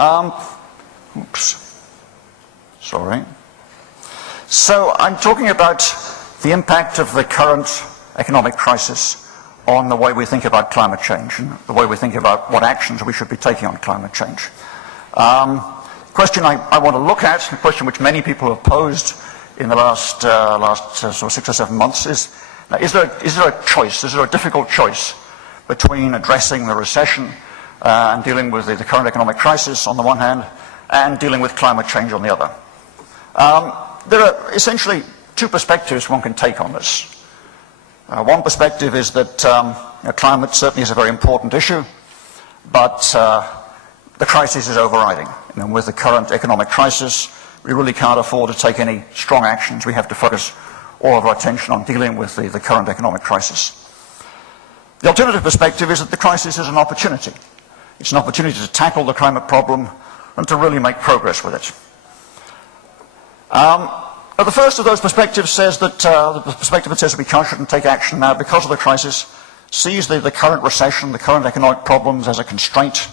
Oops. Sorry. So I'm talking about the impact of the current economic crisis on the way we think about climate change and the way we think about what actions we should be taking on climate change. Question I want to look at, a question which many people have posed in the last sort of 6 or 7 months is there a choice, is there a difficult choice between addressing the recession and dealing with the current economic crisis on the one hand and dealing with climate change on the other? There are essentially two perspectives one can take on this. One perspective is that climate certainly is a very important issue, but the crisis is overriding. And with the current economic crisis, we really can't afford to take any strong actions. We have to focus all of our attention on dealing with the current economic crisis. The alternative perspective is that the crisis is an opportunity. It's an opportunity to tackle the climate problem and to really make progress with it. The first of those perspectives says that the perspective that says we shouldn't take action now because of the crisis sees the current recession, the current economic problems as a constraint,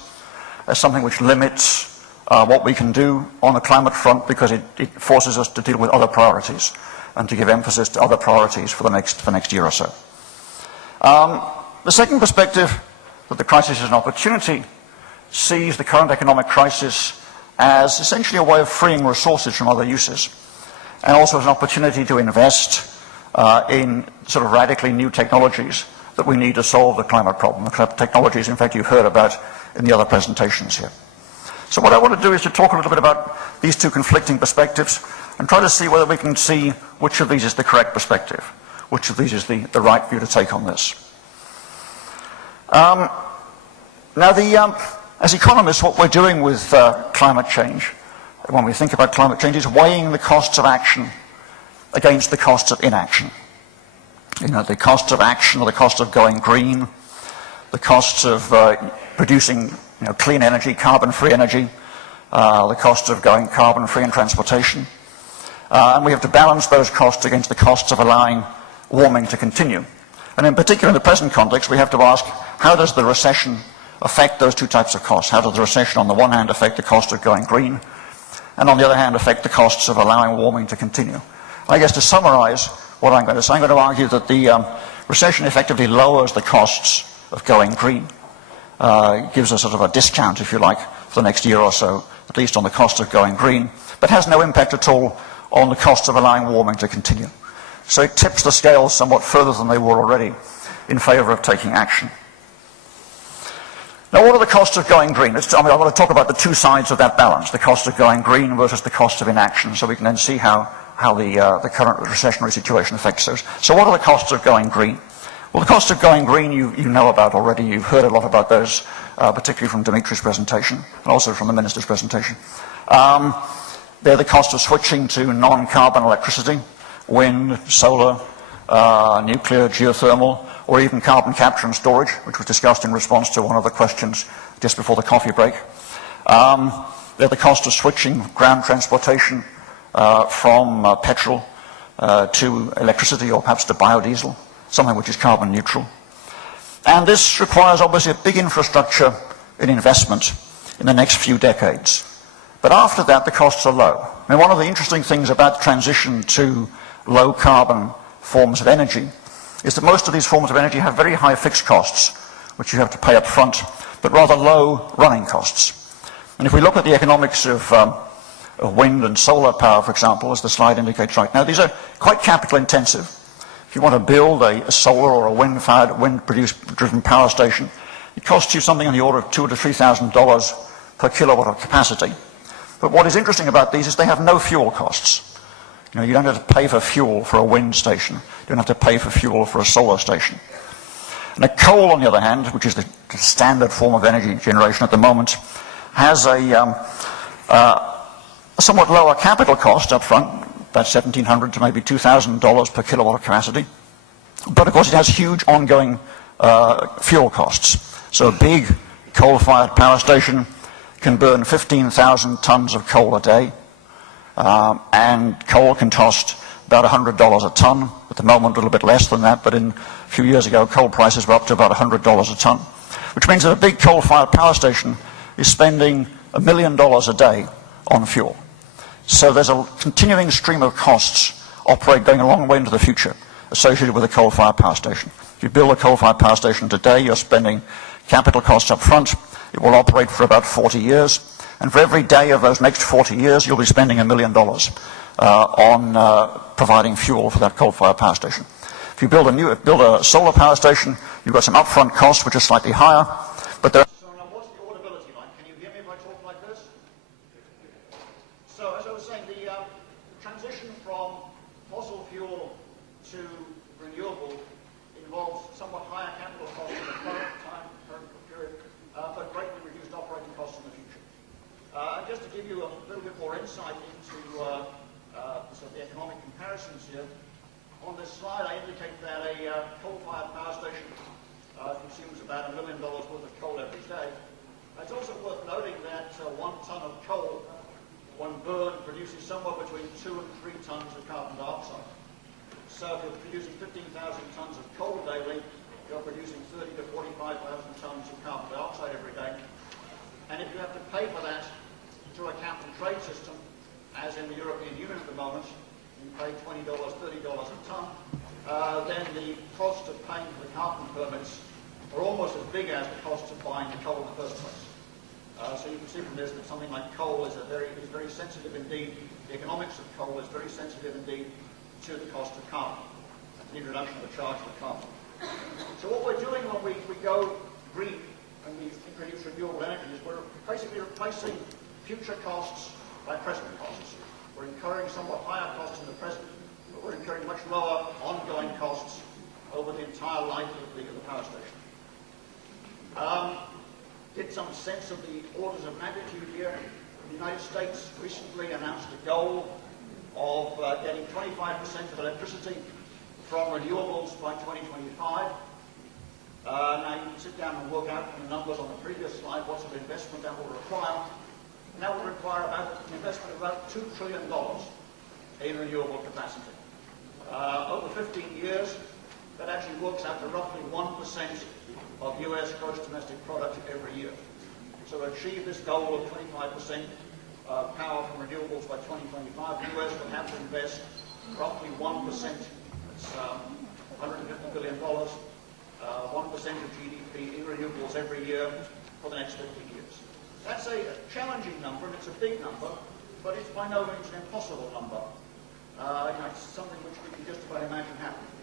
as something which limits what we can do on the climate front because it forces us to deal with other priorities and to give emphasis to other priorities for the next year or so. The second perspective, that the crisis is an opportunity, sees the current economic crisis as essentially a way of freeing resources from other uses, and also as an opportunity to invest in sort of radically new technologies that we need to solve the climate problem, the technologies, in fact, you've heard about in the other presentations here. So what I want to do is to talk a little bit about these two conflicting perspectives and try to see whether we can see which of these is the correct perspective, which of these is the right view to take on this. As economists, what we're doing with climate change, when we think about climate change, is weighing the costs of action against the costs of inaction. The cost of action or the cost of going green, the costs of producing clean energy, carbon-free energy, the cost of going carbon-free in transportation. And we have to balance those costs against the costs of allowing warming to continue. And in particular, in the present context, we have to ask, how does the recession affect those two types of costs? How does the recession, on the one hand, affect the cost of going green, and on the other hand, affect the costs of allowing warming to continue? I guess to summarize what I'm going to say, I'm going to argue that the recession effectively lowers the costs of going green. It gives us sort of a discount, if you like, for the next year or so, at least on the cost of going green, but has no impact at all on the cost of allowing warming to continue. So it tips the scales somewhat further than they were already in favour of taking action. Now, what are the costs of going green? I want to talk about the two sides of that balance, the cost of going green versus the cost of inaction, so we can then see how the current recessionary situation affects those. So what are the costs of going green? Well, the cost of going green you know about already. You've heard a lot about those, particularly from Dimitri's presentation and also from the Minister's presentation. They're the cost of switching to non-carbon electricity, wind, solar, nuclear, geothermal, or even carbon capture and storage, which was discussed in response to one of the questions just before the coffee break. They're the cost of switching ground transportation from petrol to electricity or perhaps to biodiesel, something which is carbon neutral. And this requires obviously a big infrastructure in investment in the next few decades. But after that, the costs are low. I mean, one of the interesting things about the transition to low carbon forms of energy is that most of these forms of energy have very high fixed costs, which you have to pay up front, but rather low running costs. And if we look at the economics of wind and solar power, for example, as the slide indicates right now, these are quite capital intensive. If you want to build a solar or a wind-driven power station, it costs you something on the order of $2,000 to $3,000 per kilowatt of capacity. But what is interesting about these is they have no fuel costs. You don't have to pay for fuel for a wind station. You don't have to pay for fuel for a solar station. And a coal, on the other hand, which is the standard form of energy generation at the moment, has a somewhat lower capital cost up front, about $1,700 to maybe $2,000 per kilowatt of capacity. But of course it has huge ongoing fuel costs. So a big coal-fired power station can burn 15,000 tons of coal a day. And coal can cost about $100 a ton. At the moment, a little bit less than that, but a few years ago, coal prices were up to about $100 a ton, which means that a big coal-fired power station is spending $1 million a day on fuel. So there's a continuing stream of costs going a long way into the future associated with a coal-fired power station. If you build a coal-fired power station today, you're spending capital costs up front. It will operate for about 40 years. And for every day of those next 40 years, you'll be spending $1 million on providing fuel for that coal-fired power station. If you build a solar power station, you've got some upfront costs which are slightly higher, but there. So now, what's the audibility like? Can you hear me if I talk like this? So as I was saying, the transition from fossil fuel to renewable involves somewhat higher capital costs in the current period, but greatly reduced operating costs in the future. And just to give you a little bit more insight into sort of the economic comparisons here, on this slide I indicate that a coal-fired power station consumes about $1 million worth of coal every day. It's also worth noting that 1 ton of coal, when burned, produces somewhere between 2 and 3 tons of carbon dioxide. So if you're producing 15,000 tons of coal daily, you're producing 30 to 45,000 tons of carbon dioxide every day. And if you have to pay for that through a cap and trade system, as in the European Union at the moment, you pay $20, $30 a ton, then the cost of paying for the carbon permits are almost as big as the cost of buying the coal in the first place. So you can see from this that something like coal is very sensitive indeed. The economics of coal is very sensitive indeed to the cost of carbon, the introduction of a charge for carbon. So what we're doing when we go green and we introduce renewable energy is we're basically replacing future costs by present costs. We're incurring somewhat higher costs in the present, but we're incurring much lower ongoing costs over the entire life of the power station. Get some sense of the orders of magnitude here. The United States recently announced a goal of getting 25% of electricity from renewables by 2025. Now you can sit down and work out from the numbers on the previous slide what sort of investment that will require. And that will require about an investment of about $2 trillion in renewable capacity. Over 15 years, that actually works out to roughly 1% of US gross domestic product every year. So to achieve this goal of 25% power from renewables by 2025, the US will have to invest roughly 1%, that's $150 billion, 1% of GDP in renewables every year for the next 15 years. That's a challenging number, and it's a big number, but it's by no means an impossible number. It's something which we can just about imagine happening.